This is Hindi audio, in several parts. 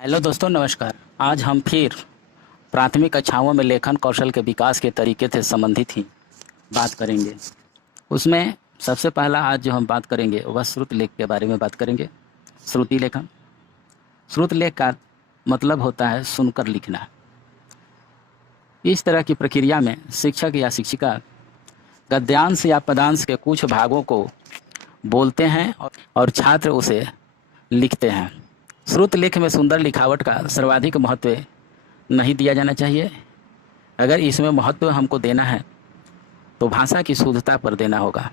हेलो दोस्तों, नमस्कार। आज हम फिर प्राथमिक कक्षाओं में लेखन कौशल के विकास के तरीके से संबंधित ही बात करेंगे। उसमें सबसे पहला आज जो हम बात करेंगे वह श्रुत लेख के बारे में बात करेंगे। श्रुति लेखन। श्रुत लेख का मतलब होता है सुनकर लिखना। इस तरह की प्रक्रिया में शिक्षक या शिक्षिका गद्यांश या पदांश के कुछ भागों को बोलते हैं और छात्र उसे लिखते हैं। श्रुत लेख में सुंदर लिखावट का सर्वाधिक महत्व नहीं दिया जाना चाहिए। अगर इसमें महत्व हमको देना है तो भाषा की शुद्धता पर देना होगा।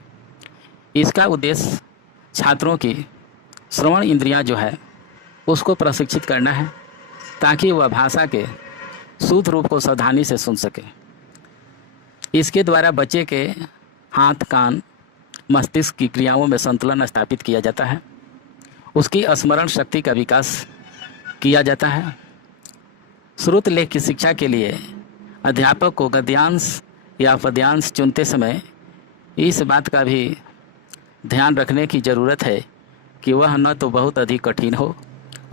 इसका उद्देश्य छात्रों की श्रवण इंद्रियां जो है उसको प्रशिक्षित करना है ताकि वह भाषा के शुद्ध रूप को सावधानी से सुन सके। इसके द्वारा बच्चे के हाथ, कान, मस्तिष्क की क्रियाओं में संतुलन स्थापित किया जाता है। उसकी स्मरण शक्ति का विकास किया जाता है। श्रुत लेख की शिक्षा के लिए अध्यापक को गद्यांश या पद्यांश चुनते समय इस बात का भी ध्यान रखने की ज़रूरत है कि वह न तो बहुत अधिक कठिन हो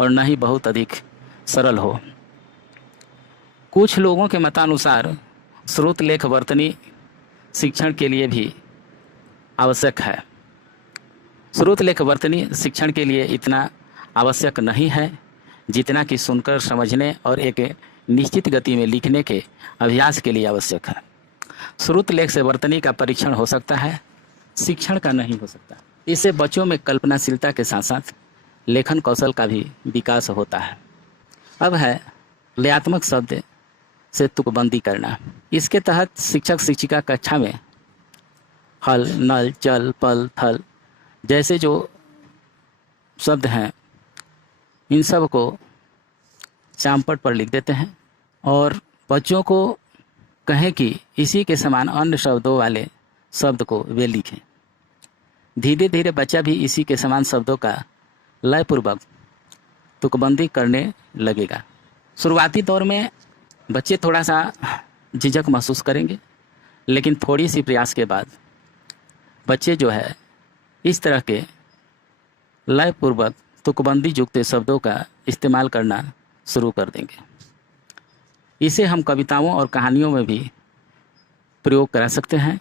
और न ही बहुत अधिक सरल हो। कुछ लोगों के मतानुसार श्रुत लेख वर्तनी शिक्षण के लिए भी आवश्यक है। श्रुत लेख वर्तनी शिक्षण के लिए इतना आवश्यक नहीं है जितना कि सुनकर समझने और एक निश्चित गति में लिखने के अभ्यास के लिए आवश्यक है। श्रुत लेख से वर्तनी का परीक्षण हो सकता है, शिक्षण का नहीं हो सकता। इससे बच्चों में कल्पनाशीलता के साथ साथ लेखन कौशल का भी विकास होता है। अब है लयात्मक शब्द से तुकबंदी करना। इसके तहत शिक्षक शिक्षिका कक्षा में हल, नल, चल, पल, थल जैसे जो शब्द हैं इन सब को चामपट पर लिख देते हैं और बच्चों को कहें कि इसी के समान अन्य शब्दों वाले शब्द को वे लिखें। धीरे धीरे बच्चा भी इसी के समान शब्दों का लयपूर्वक तुकबंदी करने लगेगा। शुरुआती दौर में बच्चे थोड़ा सा झिझक महसूस करेंगे, लेकिन थोड़ी सी प्रयास के बाद बच्चे जो है इस तरह के लयपूर्वक तुकबंदी युक्त शब्दों का इस्तेमाल करना शुरू कर देंगे। इसे हम कविताओं और कहानियों में भी प्रयोग करा सकते हैं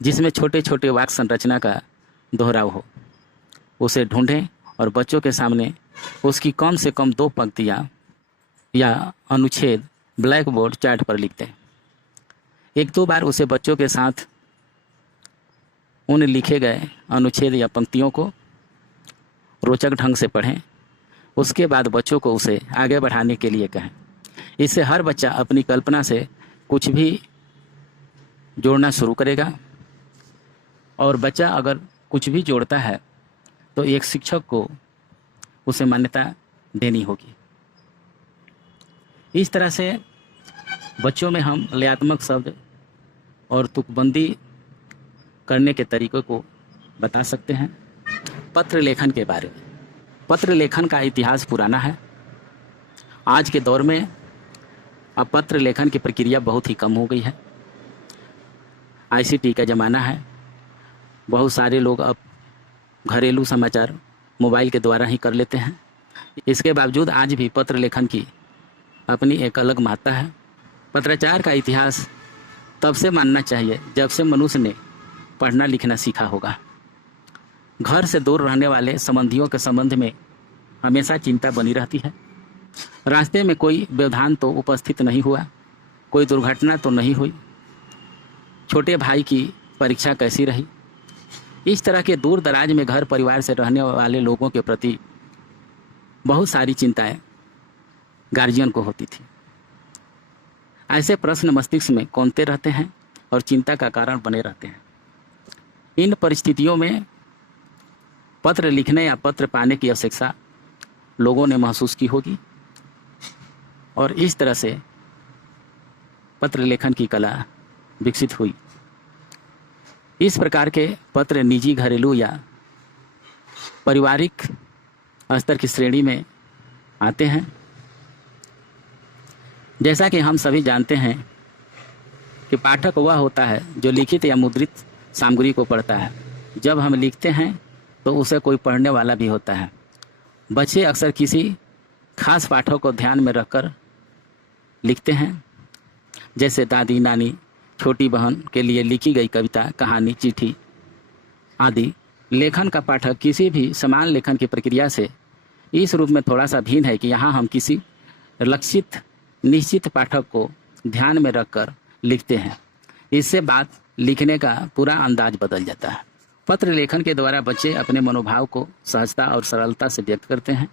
जिसमें छोटे छोटे वाक्य संरचना का दोहराव हो। उसे ढूंढें और बच्चों के सामने उसकी कम से कम 2 पंक्तियाँ या अनुच्छेद ब्लैक बोर्ड चार्ट पर लिख दें। 1-2 बार उसे बच्चों के साथ उन लिखे गए अनुच्छेद या पंक्तियों को रोचक ढंग से पढ़ें। उसके बाद बच्चों को उसे आगे बढ़ाने के लिए कहें। इससे हर बच्चा अपनी कल्पना से कुछ भी जोड़ना शुरू करेगा और बच्चा अगर कुछ भी जोड़ता है तो एक शिक्षक को उसे मान्यता देनी होगी। इस तरह से बच्चों में हम लयात्मक शब्द और तुकबंदी करने के तरीकों को बता सकते हैं। पत्र लेखन के बारे में। पत्र लेखन का इतिहास पुराना है। आज के दौर में अब पत्र लेखन की प्रक्रिया बहुत ही कम हो गई है। आईसीटी का ज़माना है। बहुत सारे लोग अब घरेलू समाचार मोबाइल के द्वारा ही कर लेते हैं। इसके बावजूद आज भी पत्र लेखन की अपनी एक अलग महत्ता है। पत्राचार का इतिहास तब से मानना चाहिए जब से मनुष्य ने पढ़ना लिखना सीखा होगा। घर से दूर रहने वाले संबंधियों के संबंध में हमेशा चिंता बनी रहती है। रास्ते में कोई व्यवधान तो उपस्थित नहीं हुआ, कोई दुर्घटना तो नहीं हुई, छोटे भाई की परीक्षा कैसी रही। इस तरह के दूर दराज में घर परिवार से रहने वाले लोगों के प्रति बहुत सारी चिंताएं गार्जियन को होती थी। ऐसे प्रश्न मस्तिष्क में कौंधते रहते हैं और चिंता का कारण बने रहते हैं। इन परिस्थितियों में पत्र लिखने या पत्र पाने की आवश्यकता लोगों ने महसूस की होगी और इस तरह से पत्र लेखन की कला विकसित हुई। इस प्रकार के पत्र निजी, घरेलू या पारिवारिक स्तर की श्रेणी में आते हैं। जैसा कि हम सभी जानते हैं कि पाठक वह होता है जो लिखित या मुद्रित सामग्री को पढ़ता है। जब हम लिखते हैं तो उसे कोई पढ़ने वाला भी होता है। बच्चे अक्सर किसी खास पाठों को ध्यान में रखकर लिखते हैं, जैसे दादी, नानी, छोटी बहन के लिए लिखी गई कविता, कहानी, चिट्ठी आदि। लेखन का पाठक किसी भी समान लेखन की प्रक्रिया से इस रूप में थोड़ा सा भिन्न है कि यहाँ हम किसी लक्षित निश्चित पाठक को ध्यान में रखकर लिखते हैं। इससे बात लिखने का पूरा अंदाज बदल जाता है। पत्र लेखन के द्वारा बच्चे अपने मनोभाव को सहजता और सरलता से व्यक्त करते हैं।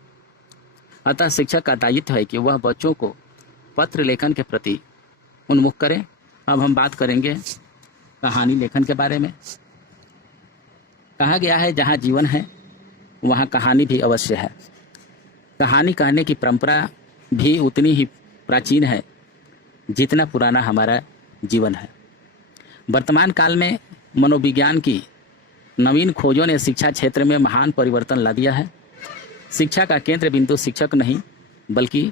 अतः शिक्षक का दायित्व है कि वह बच्चों को पत्र लेखन के प्रति उन्मुख करें। अब हम बात करेंगे कहानी लेखन के बारे में। कहा गया है, जहाँ जीवन है वहाँ कहानी भी अवश्य है। कहानी कहने की परंपरा भी उतनी ही प्राचीन है जितना पुराना हमारा जीवन है। वर्तमान काल में मनोविज्ञान की नवीन खोजों ने शिक्षा क्षेत्र में महान परिवर्तन ला दिया है। शिक्षा का केंद्र बिंदु शिक्षक नहीं बल्कि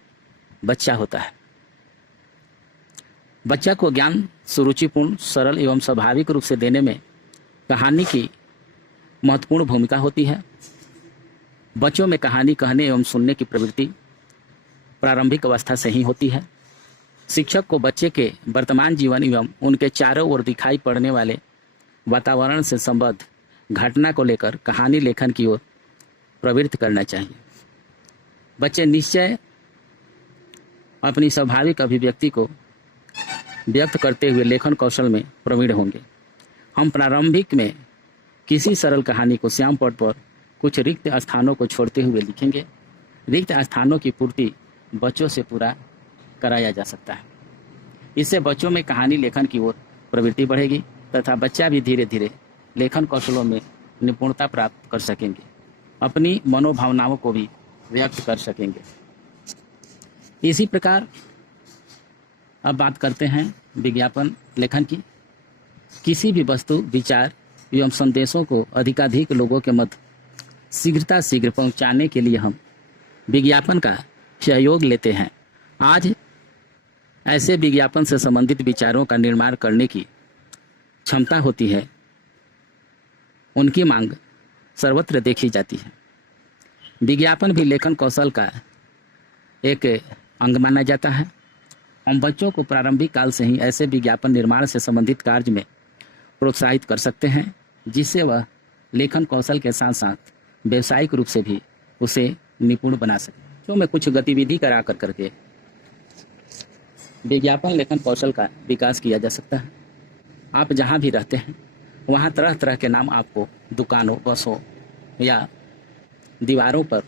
बच्चा होता है। बच्चा को ज्ञान सुरुचिपूर्ण, सरल एवं स्वाभाविक रूप से देने में कहानी की महत्वपूर्ण भूमिका होती है। बच्चों में कहानी कहने एवं सुनने की प्रवृत्ति प्रारंभिक अवस्था से ही होती है। शिक्षक को बच्चे के वर्तमान जीवन एवं उनके चारों ओर दिखाई पड़ने वाले वातावरण से संबद्ध घटना को लेकर कहानी लेखन की ओर प्रवृत्त करना चाहिए। बच्चे निश्चय अपनी स्वाभाविक अभिव्यक्ति को व्यक्त करते हुए लेखन कौशल में प्रवीण होंगे। हम प्रारंभिक में किसी सरल कहानी को श्याम पट पर कुछ रिक्त स्थानों को छोड़ते हुए लिखेंगे। रिक्त स्थानों की पूर्ति बच्चों से पूरा कराया जा सकता है। इससे बच्चों में कहानी लेखन की ओर प्रवृत्ति बढ़ेगी तथा बच्चा भी धीरे धीरे लेखन कौशलों में निपुणता प्राप्त कर सकेंगे, अपनी मनोभावनाओं को भी व्यक्त कर सकेंगे। इसी प्रकार अब बात करते हैं विज्ञापन लेखन की। किसी भी वस्तु, विचार एवं संदेशों को अधिकाधिक लोगों के मध्य शीघ्र पहुंचाने के लिए हम विज्ञापन का सहयोग लेते हैं। आज ऐसे विज्ञापन से संबंधित विचारों का निर्माण करने की क्षमता होती है, उनकी मांग सर्वत्र देखी जाती है। विज्ञापन भी लेखन कौशल का एक अंग माना जाता है। हम बच्चों को प्रारंभिक काल से ही ऐसे विज्ञापन निर्माण से संबंधित कार्य में प्रोत्साहित कर सकते हैं, जिससे वह लेखन कौशल के साथ साथ व्यावसायिक रूप से भी उसे निपुण बना सके। तो में कुछ गतिविधि करा करके विज्ञापन लेखन कौशल का विकास किया जा सकता है। आप जहाँ भी रहते हैं वहाँ तरह तरह के नाम आपको दुकानों, बसों या दीवारों पर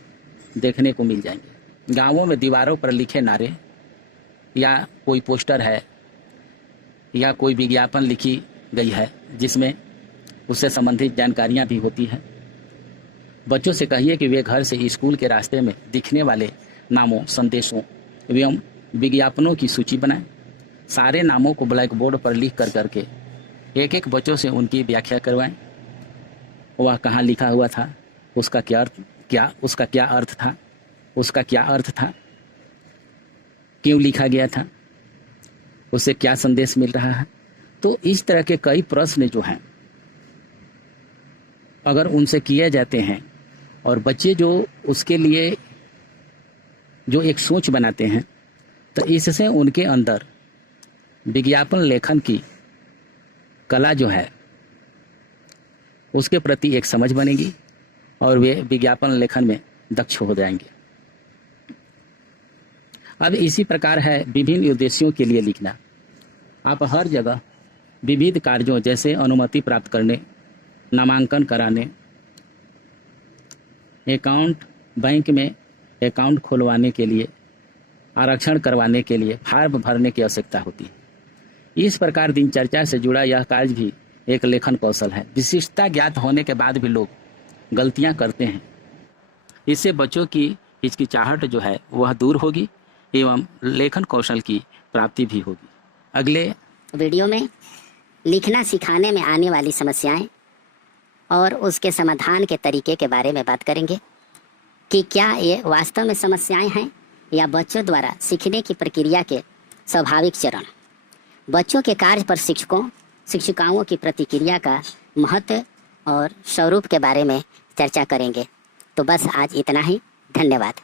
देखने को मिल जाएंगे। गांवों में दीवारों पर लिखे नारे या कोई पोस्टर है या कोई विज्ञापन लिखी गई है जिसमें उससे संबंधित जानकारियां भी होती हैं। बच्चों से कहिए कि वे घर से स्कूल के रास्ते में दिखने वाले नामों, संदेशों एवं विज्ञापनों की सूची बनाएं। सारे नामों को ब्लैक बोर्ड पर लिख कर करके एक एक बच्चों से उनकी व्याख्या करवाएं। वह कहाँ लिखा हुआ था, उसका क्या अर्थ था, क्यों लिखा गया था, उससे क्या संदेश मिल रहा है। तो इस तरह के कई प्रश्न जो हैं अगर उनसे किए जाते हैं और बच्चे जो उसके लिए जो एक सोच बनाते हैं, तो इससे उनके अंदर विज्ञापन लेखन की कला जो है उसके प्रति एक समझ बनेगी और वे विज्ञापन लेखन में दक्ष हो जाएंगे। अब इसी प्रकार है विभिन्न उद्देश्यों के लिए लिखना। आप हर जगह विविध कार्यों जैसे अनुमति प्राप्त करने, नामांकन कराने, अकाउंट, बैंक में अकाउंट खुलवाने के लिए, आरक्षण करवाने के लिए फॉर्म भरने की आवश्यकता होती है। इस प्रकार दिनचर्या से जुड़ा यह कार्य भी एक लेखन कौशल है। विशिष्टता ज्ञात होने के बाद भी लोग गलतियां करते हैं। इससे बच्चों की हिचकिचाहट जो है वह दूर होगी एवं लेखन कौशल की प्राप्ति भी होगी। अगले वीडियो में लिखना सिखाने में आने वाली समस्याएं और उसके समाधान के तरीके के बारे में बात करेंगे कि क्या ये वास्तव में समस्याएं हैं या बच्चों द्वारा सीखने की प्रक्रिया के स्वाभाविक चरण। बच्चों के कार्य पर शिक्षिकाओं की प्रतिक्रिया का महत्व और स्वरूप के बारे में चर्चा करेंगे। तो बस आज इतना ही। धन्यवाद।